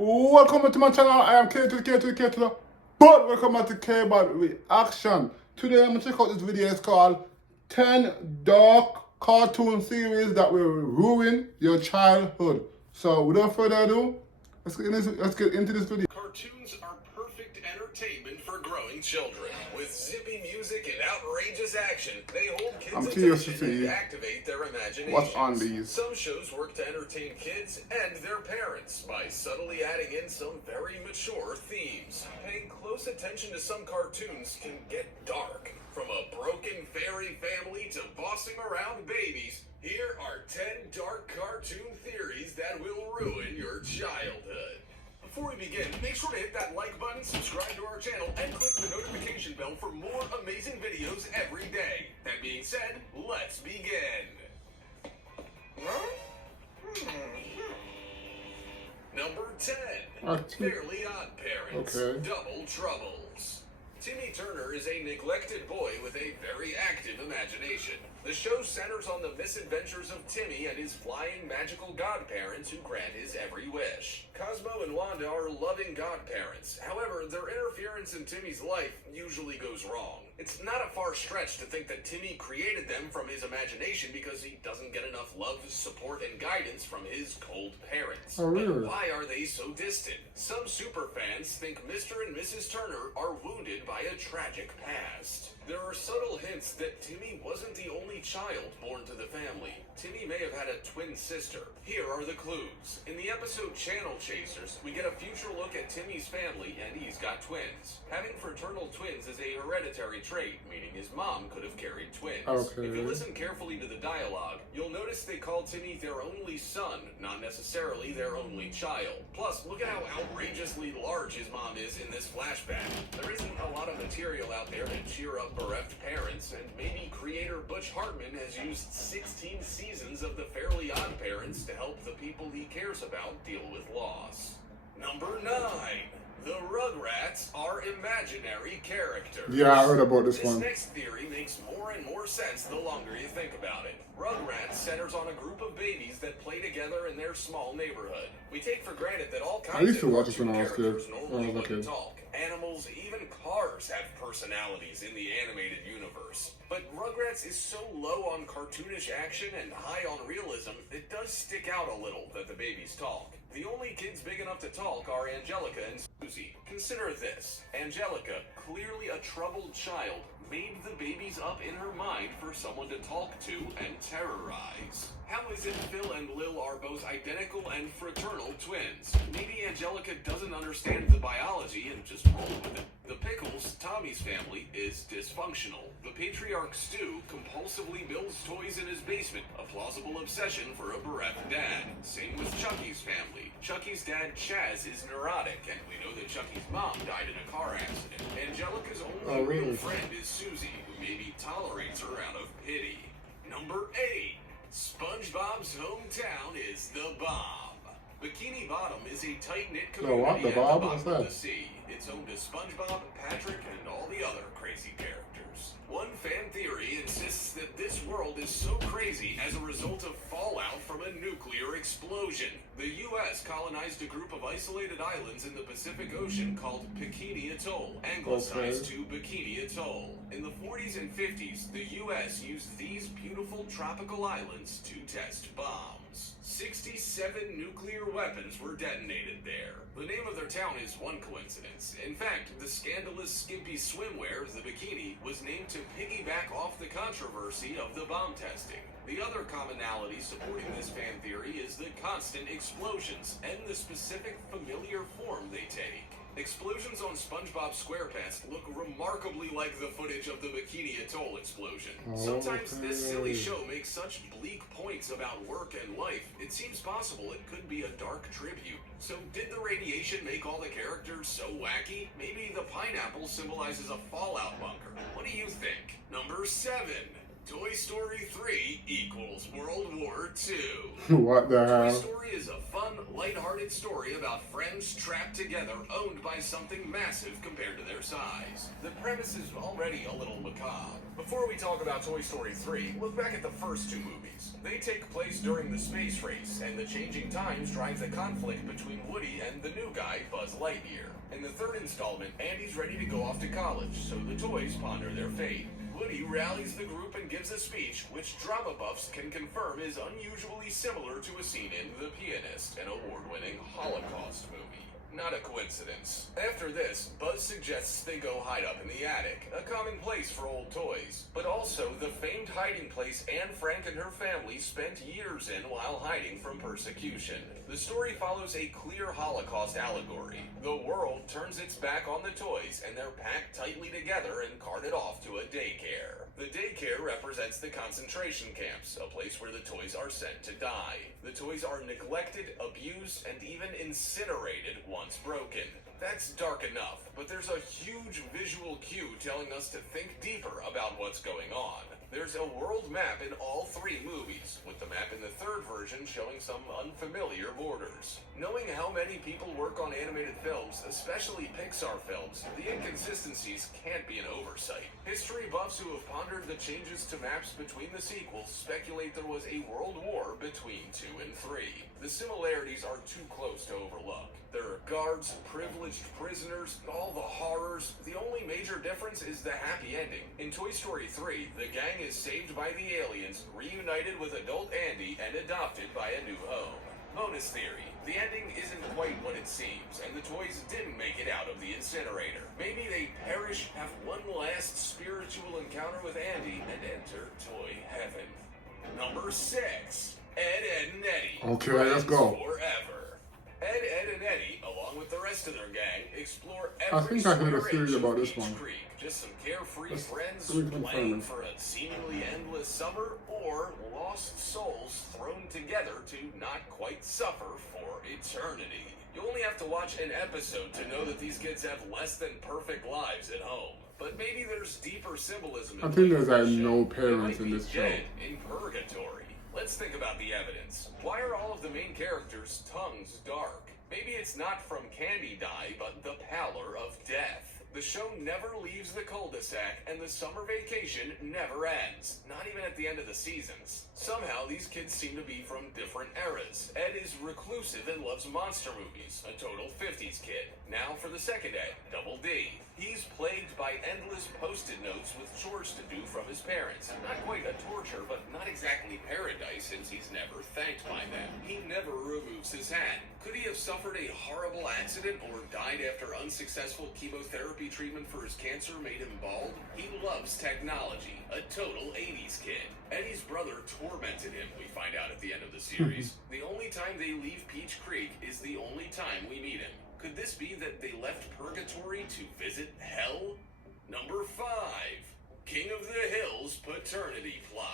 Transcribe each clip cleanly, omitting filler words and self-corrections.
Welcome to my channel. I am K to the K to the K to the. But welcome back to K-Bot Reaction. Today I'm going to check out this video. It's called 10 Dark Cartoon Series That Will Ruin Your Childhood. So without further ado, let's get into this video. Cartoons are perfect entertainment for growing children. With zippy music and outrageous action, they hold kids' attention and activate their imagination. What's on these? Some shows work to entertain kids and their parents by subtly adding in some very mature themes. Paying close attention to some cartoons can get dark. From a broken fairy family to bossing around babies, here are 10 dark cartoon theories that will ruin your childhood. Before we begin, make sure to hit that like button, subscribe to our channel, and click the notification bell for more amazing videos every day. That being said, let's begin. Number 10. Fairly Odd Parents. Double Troubles. Timmy Turner is a neglected boy with a very active imagination. The show centers on the misadventures of Timmy and his flying magical godparents who grant his every wish. Cosmo and Wanda are loving godparents. However, their interference in Timmy's life usually goes wrong. It's not a far stretch to think that Timmy created them from his imagination because he doesn't get enough love, support, and guidance from his cold parents. Oh, really? But why are they so distant? Some superfans think Mr. and Mrs. Turner are wounded by a tragic past. There are subtle hints that Timmy wasn't the only child born to the family. Timmy may have had a twin sister. Here are the clues. In the episode Channel Chasers, we get a future look at Timmy's family, and he's got twins. Having fraternal twins is a hereditary trait, meaning his mom could have carried twins. Okay. If you listen carefully to the dialogue, you'll notice they call Timmy their only son, not necessarily their only child. Plus, look at how outrageously large his mom is in this flashback. There isn't a lot of material out there to cheer up bereft parents, and maybe creator Butch Hartman has used 16 seasons of the Fairly Odd Parents to help the people he cares about deal with loss. Number 9. The Rugrats are imaginary characters. Yeah, I heard about this one. This next theory makes more and more sense the longer you think about it. Rugrats centers on a group of babies that play together in their small neighborhood. We take for granted that all kinds of cartoon characters normally wouldn't talk. Animals, even cars have personalities in the animated universe. But Rugrats is so low on cartoonish action and high on realism, it does stick out a little that the babies talk. The only kids big enough to talk are Angelica and Susie. Consider this. Angelica, clearly a troubled child, made the babies up in her mind for someone to talk to and terrorize. How is it Phil and Lil are both identical and fraternal twins? Maybe Angelica doesn't understand the biology and just roll with it. The Pickles, Tommy's family, is dysfunctional. The patriarch Stu compulsively builds toys in his basement, a plausible obsession for a bereft dad. Same with Chucky's family. Chucky's dad Chaz is neurotic, and we know that Chucky's mom died in a car accident. Angelica's only real friend is Susie, who maybe tolerates her out of pity. Number 8. SpongeBob's Hometown is the bomb. Bikini Bottom is a tight-knit community at the bottom of the sea. It's home to SpongeBob, Patrick, and all the other crazy characters. One fan theory insists that this world is so crazy as a result of fallout from a nuclear explosion. The U.S. colonized a group of isolated islands in the Pacific Ocean called Bikini Atoll, anglicized to Bikini Atoll. In the 40s and 50s, the U.S. used these beautiful tropical islands to test bombs. 67 nuclear weapons were detonated there. The name of their town is one coincidence. In fact, the scandalous skimpy swimwear, the bikini, was named to piggyback off the controversy of the bomb testing. The other commonality supporting this fan theory is the constant explosions and the specific familiar form they take. Explosions on SpongeBob SquarePants look remarkably like the footage of the Bikini Atoll explosion. Sometimes this silly show makes such bleak points about work and life, it seems possible it could be a dark tribute. So did the radiation make all the characters so wacky? Maybe the pineapple symbolizes a fallout bunker. What do you think? Number 7. Toy Story 3 equals World War II. What the Toy hell? Story is a fun, lighthearted story about friends trapped together, owned by something massive compared to their size. The premise is already a little macabre. Before we talk about Toy Story 3, look back at the first two movies. They take place during the space race, and the changing times drive the conflict between Woody and the new guy, Buzz Lightyear. In the third installment, Andy's ready to go off to college, so the toys ponder their fate. Woody rallies the group and gives a speech, which drama buffs can confirm is unusually similar to a scene in The Pianist, an award-winning Holocaust movie. Not a coincidence. After this, Buzz suggests they go hide up in the attic, a common place for old toys, but also the famed hiding place Anne Frank and her family spent years in while hiding from persecution. The story follows a clear Holocaust allegory. The world turns its back on the toys, and they're packed tightly together and carted off to a daycare. The daycare represents the concentration camps, a place where the toys are sent to die. The toys are neglected, abused, and even incinerated once broken. That's dark enough, but there's a huge visual cue telling us to think deeper about what's going on. There's a world map in all three movies, with the map in the third version showing some unfamiliar borders. Knowing how many people work on animated films, especially Pixar films, the inconsistencies can't be an oversight. History buffs who have pondered the changes to maps between the sequels speculate there was a world war between 2 and 3. The similarities are too close to overlook. There are guards, privileged prisoners, all the horrors. The only major difference is the happy ending. In Toy Story 3, the gang is saved by the aliens, reunited with adult Andy, and adopted by a new home. Bonus theory. The ending isn't quite what it seems, and the toys didn't make it out of the incinerator. Maybe they perish, have one last spiritual encounter with Andy, and enter toy heaven. Number 6. Ed, Edd, and Eddy. Okay, let's go. Forever. Ed, Edd, and Eddy, along with the rest of their gang, explore I every think I heard a square theory inch about of this Beach one. Creek. Just some carefree Let's friends reconfirm playing it. for a seemingly endless summer, or lost souls thrown together to not quite suffer for eternity. You only have to watch an episode to know that these kids have less than perfect lives at home. But maybe there's deeper symbolism in I think play there's for like this no show. parents They might in be this show. dead in purgatory. Let's think about the evidence. Why are all of the main characters' tongues dark? Maybe it's not from candy dye, but the pallor of death. The show never leaves the cul-de-sac, and the summer vacation never ends, not even at the end of the seasons. Somehow, these kids seem to be from different eras. Ed is reclusive and loves monster movies, a total 50s kid. Now for the second Ed, Double D. He's plagued by endless post-it notes with chores to do from his parents. Not quite a torture, but not exactly paradise since he's never thanked by them. He never removes his hat. Could he have suffered a horrible accident or died after unsuccessful chemotherapy treatment for his cancer made him bald? He loves technology, a total 80s kid. Eddie's brother tormented him, we find out at the end of the series. The only time they leave Peach Creek is the only time we meet him. Could this be that they left purgatory to visit hell? Number 5. King of the Hill's paternity plot.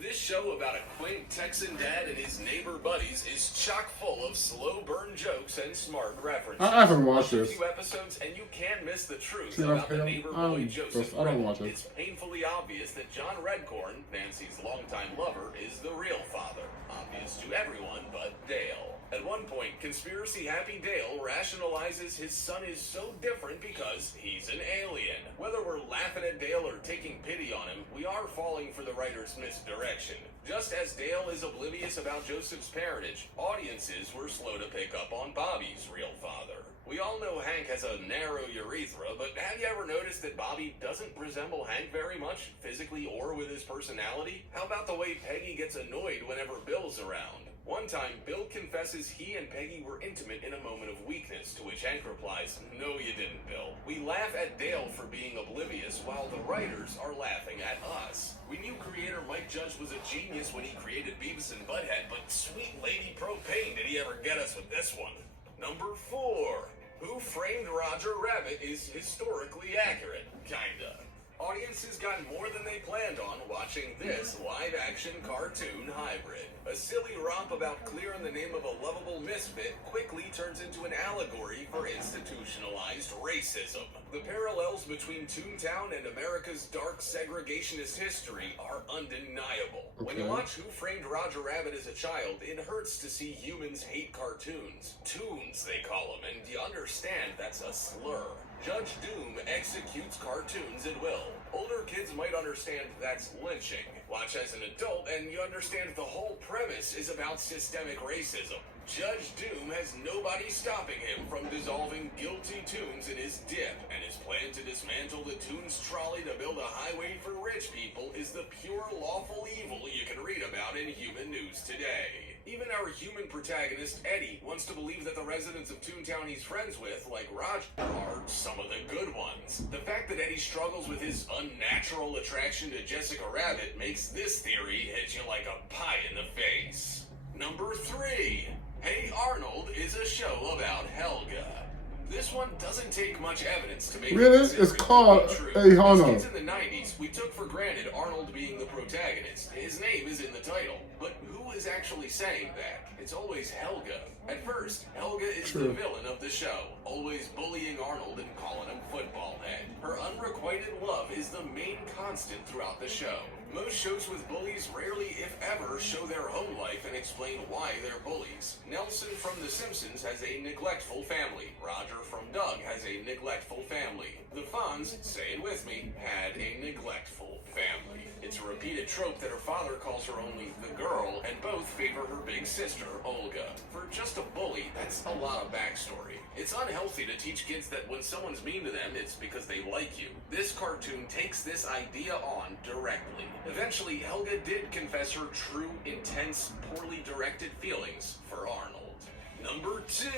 This show about a quaint Texan dad and his neighbor buddies is chock full of slow burn jokes and smart references. I haven't watched Watch a this. few episodes and you can't miss the truth King of about the Hill? neighbor I boy don't Joseph. watch it. It's painfully obvious that John Redcorn, Nancy's longtime lover, is the real father. Obvious to everyone but Dale. At one point, conspiracy happy Dale rationalizes his son is so different because he's an alien. Whether we're laughing at Dale or taking pity on him, we are falling for the writer's misdirection. Just as Dale is oblivious about Joseph's parentage, audiences were slow to pick up on Bobby's real father. We all know Hank has a narrow urethra, but have you ever noticed that Bobby doesn't resemble Hank very much, physically or with his personality? How about the way Peggy gets annoyed whenever Bill's around? One time, Bill confesses he and Peggy were intimate in a moment of weakness, to which Hank replies, "No, you didn't, Bill." We laugh at Dale for being oblivious, while the writers are laughing at us. We knew creator Mike Judge was a genius when he created Beavis and Butthead, but sweet lady propane, did he ever get us with this one? Number 4. Who Framed Roger Rabbit is historically accurate. Kinda. Audiences got more than they planned on watching this live-action cartoon hybrid. A silly romp about Clear in the name of a lovable misfit quickly turns into an allegory for institutionalized racism. The parallels between Toontown and America's dark segregationist history are undeniable. When you watch Who Framed Roger Rabbit as a child, it hurts to see humans hate cartoons. Toons, they call them, and you understand that's a slur. Judge Doom executes cartoons at will. Older kids might understand that's lynching. Watch as an adult and you understand the whole premise is about systemic racism. Judge Doom has nobody stopping him from dissolving guilty Toons in his dip, and his plan to dismantle the Toons trolley to build a highway for rich people is the pure lawful evil you can read about in human news today. Even our human protagonist, Eddie, wants to believe that the residents of Toontown he's friends with, like Roger, are some of the good ones. The fact that Eddie struggles with his unnatural attraction to Jessica Rabbit makes this theory hit you like a pie in the face. Number 3. Hey Arnold is a show about Helga. This one doesn't take much evidence to make it It's called Hey Arnold. As kids in the 90s, we took for granted Arnold being the protagonist. His name is in the title. But who is actually saying that? It's always Helga. At first, Helga is the villain of the show, always bullying Arnold and calling him football head. Her unrequited love is the main constant throughout the show. Most shows with bullies rarely, if ever, show their home life and explain why they're bullies. Nelson from The Simpsons has a neglectful family. Roger from Doug has a neglectful family. The Fonz, say it with me, had a neglectful family. It's a repeated trope that her father calls her only the girl, and both favor her big sister, Olga. For just a bully, that's a lot of backstory. It's unhealthy to teach kids that when someone's mean to them, it's because they like you. This cartoon takes this idea on directly. Eventually, Helga did confess her true, intense, poorly directed feelings for Arnold. Number 2.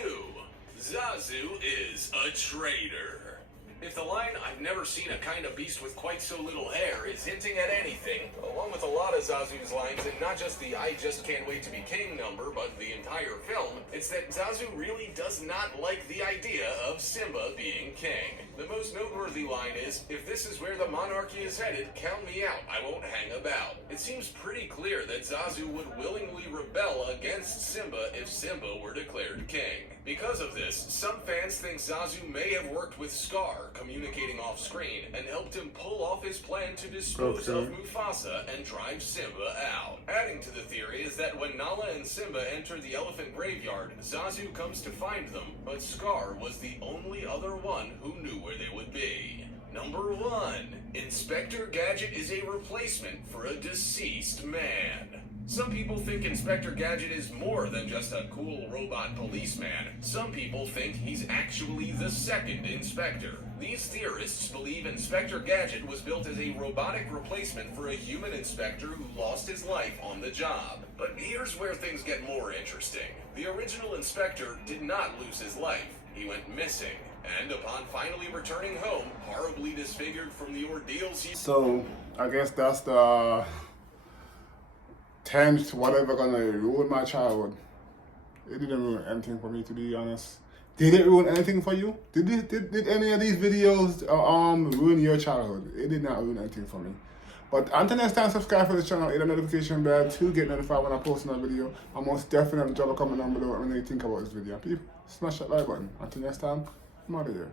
Zazu is a traitor. If the line, "I've never seen a kind of beast with quite so little hair," is hinting at anything, along with a lot of Zazu's lines, and not just the "I just can't wait to be king" number, but the entire film, it's that Zazu really does not like the idea of Simba being king. The most noteworthy line is, "If this is where the monarchy is headed, count me out, I won't hang about." It seems pretty clear that Zazu would willingly rebel against Simba if Simba were declared king. Because of this, some fans think Zazu may have worked with Scar, communicating off-screen, and helped him pull off his plan to dispose of Mufasa and drive Simba out. Adding to the theory is that when Nala and Simba enter the elephant graveyard, Zazu comes to find them, but Scar was the only other one who knew where they would be. Number 1. Inspector Gadget is a replacement for a deceased man. Some people think Inspector Gadget is more than just a cool robot policeman. Some people think he's actually the second Inspector. These theorists believe Inspector Gadget was built as a robotic replacement for a human inspector who lost his life on the job. But here's where things get more interesting. The original inspector did not lose his life. He went missing. And upon finally returning home, horribly disfigured from the ordeals he... So, I guess that's the 10th whatever gonna ruin my childhood. It didn't ruin anything for me, to be honest. Did it ruin anything for you? Did any of these videos ruin your childhood? It did not ruin anything for me. But until next time, subscribe for the channel, hit the notification bell to get notified when I post another video. And most definitely drop a comment down below what you think about this video. People, smash that like button. Until next time, I'm out of here.